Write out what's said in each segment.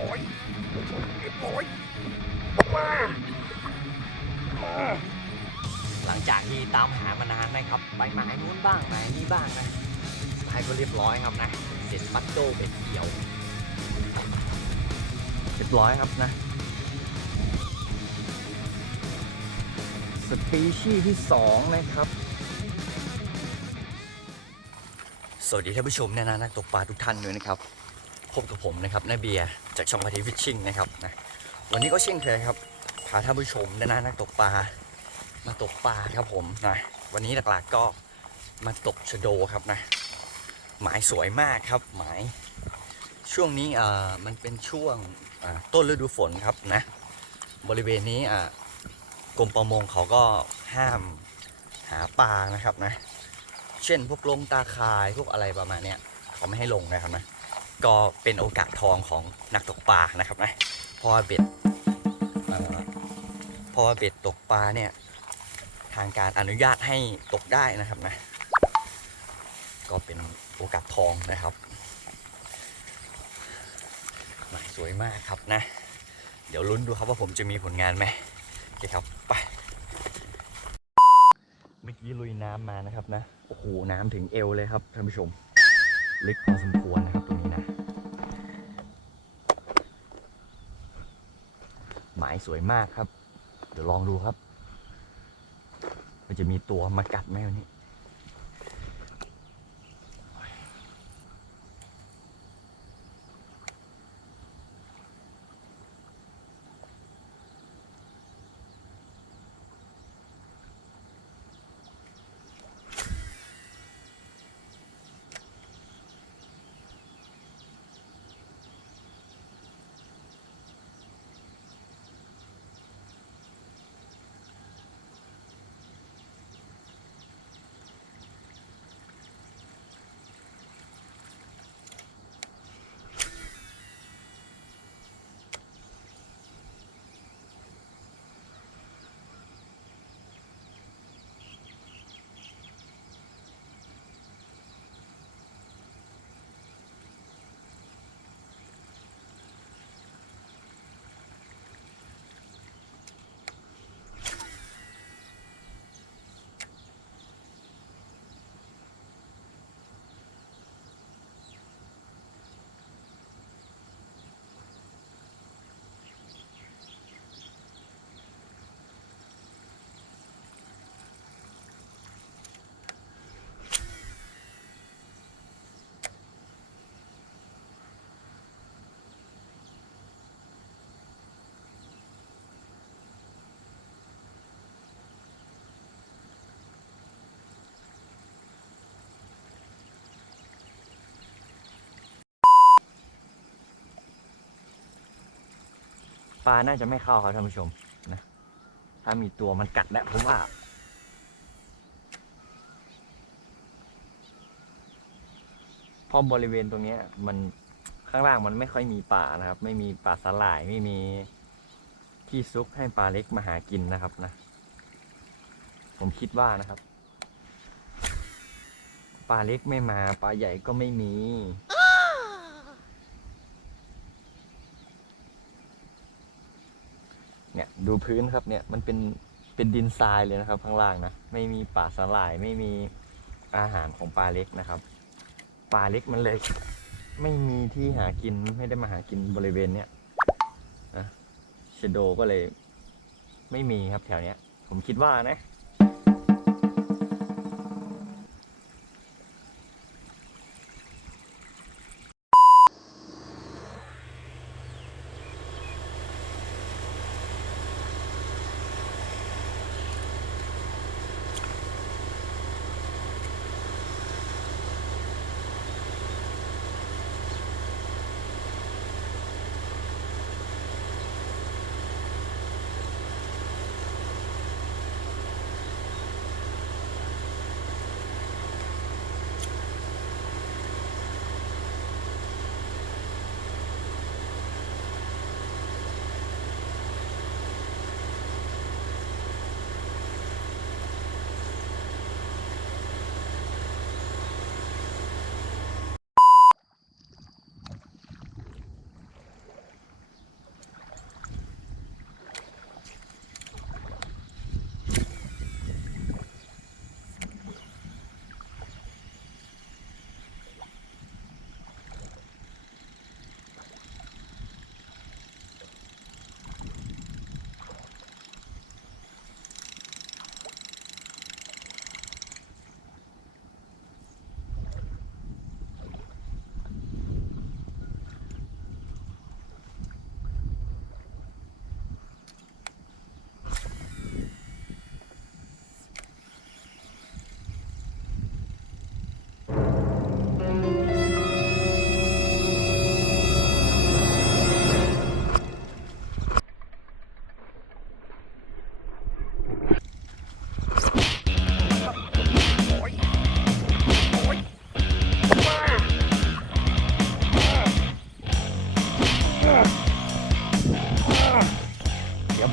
ร้อยเรียบร้อยมามาหลังจากที่ตามหามานานนะครับไปหมายนู้นบ้างหมายนี้บ้างนะท้ายก็เรียบร้อยครับนะ เสร็จปัตโตเบ็ดเกี่ยว เรียบร้อยครับนะสปีชีส์ที่2นะครับ สวัสดีท่านผู้ชมนะนะนักตกปลาทุกท่านด้วยนะครับ พบกับผมนะครับนาเบียร์จากช่องพาทีฟิชชิ่งนะครับนะวันนี้ก็เช่นเคยครับพาท่านผู้ชมนะนะนักตกปลามาตกปลาครับผมนะวันนี้หลักๆก็มาตกชะโดครับนะหมายสวยมากครับหมายช่วงนี้อ่ามันเป็นช่วงต้นฤดูฝนครับนะบริเวณนี้อ่ากรมประมงเขาก็ห้ามหาปลานะครับนะเช่นพวกลงตาคายพวกอะไรประมาณเนี้ยเขาไม่ให้ลงนะครับนะ ก็เป็นโอกาสทองของนักตกปลานะครับนะเพราะว่าเบ็ดเอ่อเพราะว่าเบ็ดตกปลาเนี่ยทางการอนุญาตให้ตกได้นะครับนะ ก็เป็นโอกาสทองนะครับหมายสวยมากครับนะ เดี๋ยวลุ้นดูครับว่าผมจะมีผลงานไหมโอเคครับไปเมื่อกี้ลุยน้ำมานะครับนะ โอ้โห น้ำถึงเอวเลยครับท่านผู้ชม ลึกพอสมควรนะครับตรงนี้นะ หมายสวยมากครับ เดี๋ยวลองดูครับ มันจะมีตัวมากัดไหมวันนี้ ปลาน่าจะไม่เข้าครับท่านผู้ชมนะถ้ามีตัวมันกัดนะผมว่าเพราะบริเวณตรงนี้มันข้างล่างมันไม่ค่อยมีป่านะครับ ไม่มีป่าสลายไม่มีที่ซุกให้ปลาเล็กมาหากินนะครับนะ ผมคิดว่านะครับ ปลาเล็กไม่มาปลาใหญ่ก็ไม่มี เนี่ย ดูพื้นครับเนี่ยมันเป็นเป็นดินทรายเลยนะครับ ข้างล่างนะไม่มีป่าสลายไม่มีอาหารของปลาเล็กนะครับ ปลาเล็กมันเลยไม่มีที่หากินไม่ได้มาหากินบริเวณเนี้ยนะเชโดก็เลย ไม่มีครับแถวเนี้ย ผมคิดว่านะ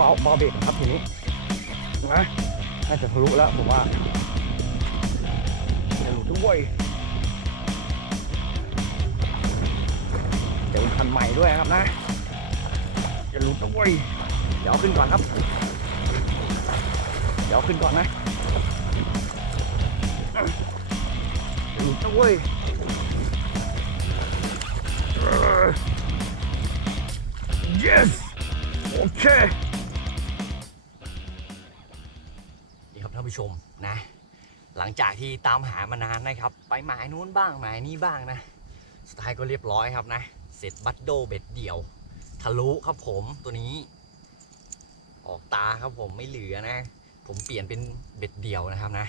เบาเบาเบรกครับทีนี้นะน่าจะทะลุแล้วผมว่าจะหลุดด้วยเดี๋ยวคันใหม่ด้วยครับนะจะหลุดด้วยเดี๋ยวเอาขึ้นก่อนครับ เดี๋ยวเอาขึ้นก่อนนะหลุดด้วย yes โอเค ผู้ชมนะ หลังจากที่ตามหามานานนะครับ ไปหมายนู้นบ้างหมายนี้บ้างนะ สุดท้ายก็เรียบร้อยครับนะ เสร็จบัตโดเบ็ดเดี่ยว ทะลุครับผมตัวนี้ ออกตาครับผมไม่เหลือนะ ผมเปลี่ยนเป็นเบ็ดเดี่ยวนะครับนะ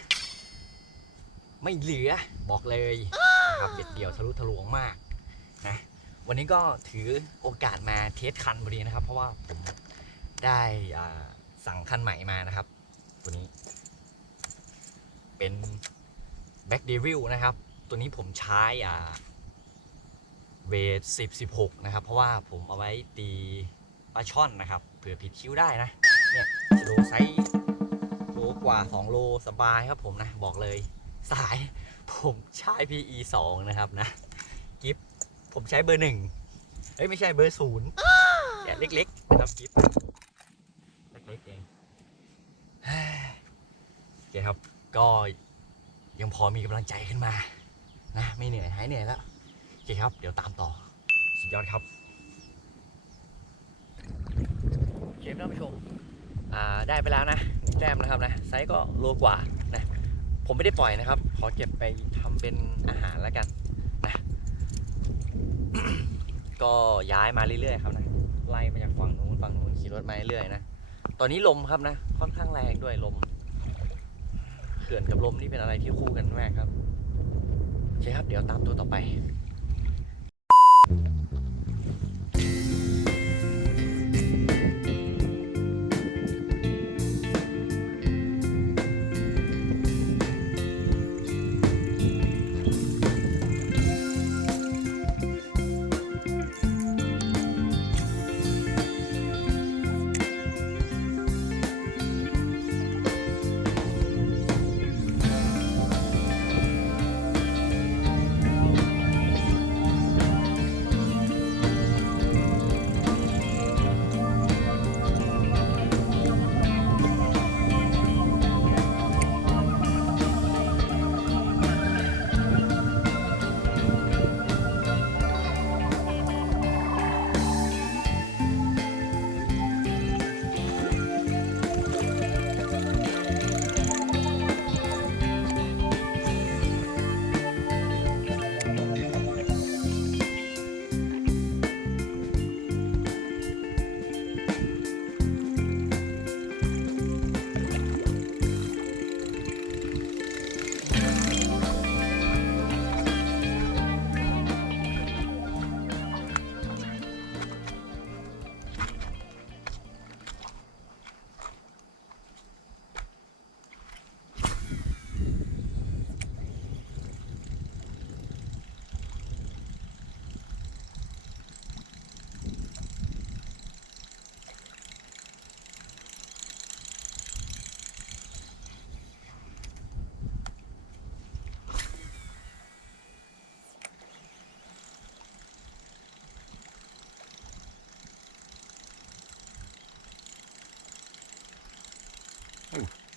ไม่เหลือบอกเลยนะครับเบ็ดเดี่ยวทะลุทะลวงมากนะวันนี้ก็ถือโอกาสมาเทสคันพอดีนะครับ เพราะว่าผมได้สั่งคันใหม่มานะครับ ตัวนี้ เป็น Back Devil นะครับ ตัวนี้ผมใช้อ่าเวท10 16นะครับ เพราะว่าผมเอาไว้ตีปลาช่อนนะครับเผื่อผิดคิ้วได้นะ เนี่ยโลไซส์โลกว่า 2 โลสบายครับผมนะ บอกเลยสายผมใช้ PE 2 นะครับนะ กิฟผมใช้เบอร์หนึ่งเอ้ย ไม่ใช่เบอร์ศูนย์แกเล็กๆนะครับกิฟเล็กๆเองเฮ้ยโอเคครับ ก็ยังพอมีกำลังใจขึ้นมานะไม่เหนื่อยหายเหนื่อยแล้วโอเคครับ เดี๋ยวตามต่อ สุดยอดครับเชฟท่านผู้ชมได้ไปแล้วนะแต้มนะครับนะไซส์ก็โลกว่านะผมไม่ได้ปล่อยนะครับ ขอเก็บไปทำเป็นอาหารแล้วกันนะก็ย้ายมาเรื่อยๆครับนะไล่มาจากฝั่งนู้นฝั่งนู้นขี่รถมาเรื่อยๆนะตอนนี้ลมครับนะค่อนข้างแรงด้วยลม ขื่อนกับลมนี่เป็นอะไรที่คู่กันมากครับโอเคครับ เดี๋ยวตามตัวต่อไป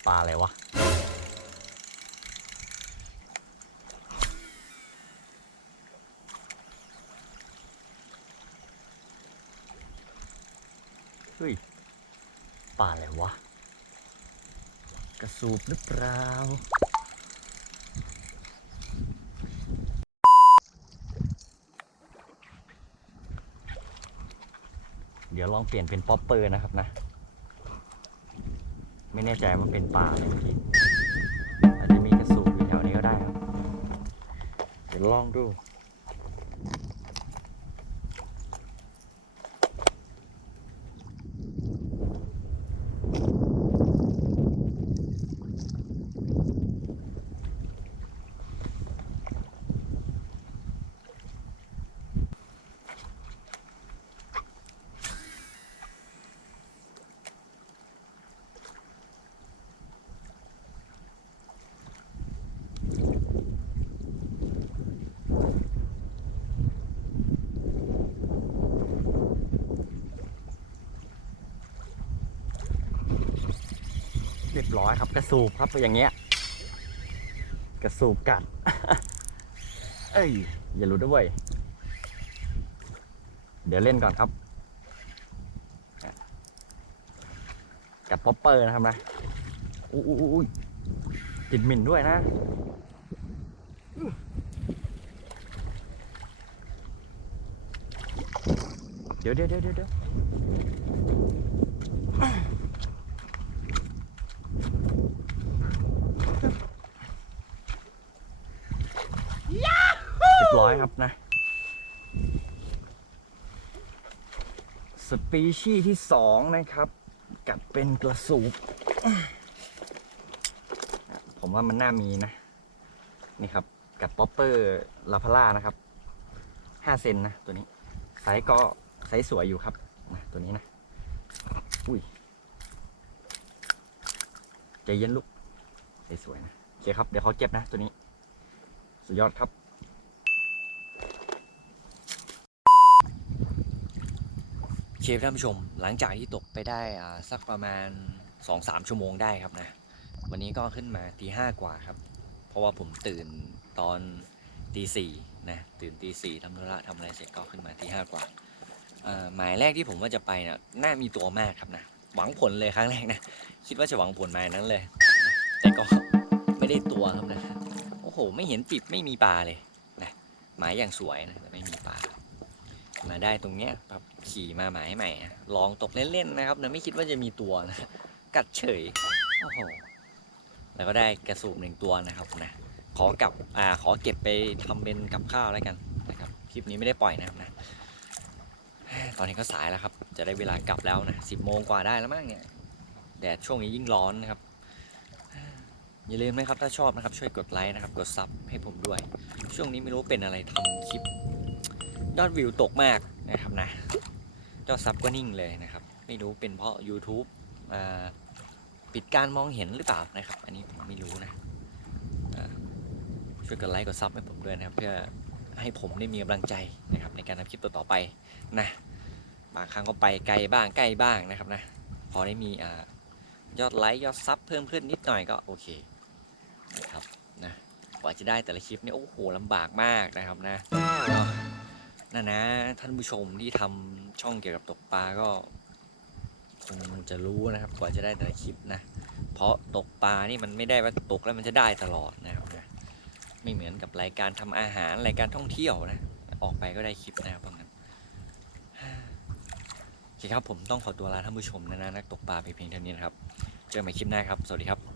ปลาอะไรวะ เฮ้ย ปลาอะไรวะ กระสูบหรือเปล่าเดี๋ยวลองเปลี่ยนเป็นป๊อปเปอร์นะครับนะ ไม่แน่ใจว่าเป็นป่าอะไรพี่อาจจะมีกระสุนอยู่แถวนี้ก็ได้ครับ เดี๋ยวลองดู กระสูบครับอย่างเงี้ย กระสูบกัด เอ้ย อย่าหลุดด้วย เดี๋ยวเล่นก่อนครับ กัดป๊อปเปอร์นะครับนะอุ้ยอุ้ติดหมิ่นด้วยนะเดี๋ยวเดี๋ยวเดี๋ยวเดี๋ยวเรียบร้อยครับนะ สปีชีส์ที่สองนะครับ กัดเป็นกระสูบผมว่ามันน่ามีนะ นี่ครับ กัดป๊อปเปอร์ลาพาร่านะครับห้าเซนนะ ตัวนี้ไซส์ก็ไซส์สวยอยู่ครับนะตัวนี้นะ อุ้ยใจเย็นลูกไซส์สวยนะ โอเคครับ เดี๋ยวเขาเก็บนะตัวนี้ สุดยอดครับ เชฟท่านผู้ชม หลังจากที่ตกไปได้สักประมาณ 2-3 ชั่วโมงได้ครับนะ วันนี้ก็ขึ้นมาตีห้ากว่าครับ เพราะว่าผมตื่นตอนตีสี่นะตื่นตีสี่ทำธุระทำอะไรเสร็จก็ขึ้นมาตีห้ากว่าหมายแรกที่ผมว่าจะไปนี่ยน่ามีตัวมากครับนะ หวังผลเลยครั้งแรกนะ คิดว่าจะหวังผลหมายนั้นเลย แต่ก็ไม่ได้ตัวครับนะ โอ้โห ไม่เห็นปิดไม่มีปลาเลยนะหมายอย่างสวยนะแต่ไม่มีปลามาได้ตรงเนี้ยแบบ ขี่มาหมายใหม่นะลองตกเล่นๆนะครับนะไม่คิดว่าจะมีตัวนะกัดเฉยโอ้โหแล้วก็ได้กระสูบหนึ่งตัวนะครับนะขอกลับอ่าขอเก็บไปทำเป็นกับข้าวแล้วกันนะครับคลิปนี้ไม่ได้ปล่อยนะครับนะตอนนี้ก็สายแล้วครับ จะได้เวลากลับแล้วนะสิบโมงกว่าได้แล้วมั้งเนี่ยแดดช่วงนี้ยิ่งร้อนนะครับอย่าลืมนะครับถ้าชอบนะครับช่วยกดไลค์นะครับ กดซับให้ผมด้วย ช่วงนี้ไม่รู้เป็นอะไรทำคลิปยอดวิวตกมากนะครับนะ ยอดซับก็นิ่งเลยนะครับ ไม่รู้เป็นเพราะ YouTube ปิดการมองเห็นหรือเปล่านะครับ อันนี้ผมไม่รู้นะช่วยกดไลค์กดซับให้ผมด้วยนะครับ เพื่อให้ผมได้มีกำลังใจนะครับ ในการทำคลิปต่อๆไปนะบางครั้งก็ไปไกลบ้างใกล้บ้างนะครับนะพอได้มียอดไลค์ยอดซับเพิ่มขึ้นนิดหน่อยก็โอเคนะครับนะกว่าจะได้แต่ละคลิปนี่โอ้โหลำบากมากนะครับนะ นั่นนะ ท่านผู้ชมที่ทำช่องเกี่ยวกับตกปลาก็คงจะรู้นะครับ กว่าจะได้แต่ละคลิปนะ เพราะตกปลานี่มันไม่ได้ว่าตกแล้วมันจะได้ตลอดนะครับนะไม่เหมือนกับรายการทำอาหารรายการท่องเที่ยวนะ ออกไปก็ได้คลิปนะครับพวกนั้นโอเคครับผมต้องขอตัวลาท่านผู้ชมนะนะนักตกปลาไปเพียงเท่านี้นะครับ เจอกันใหม่คลิปหน้าครับ สวัสดีครับ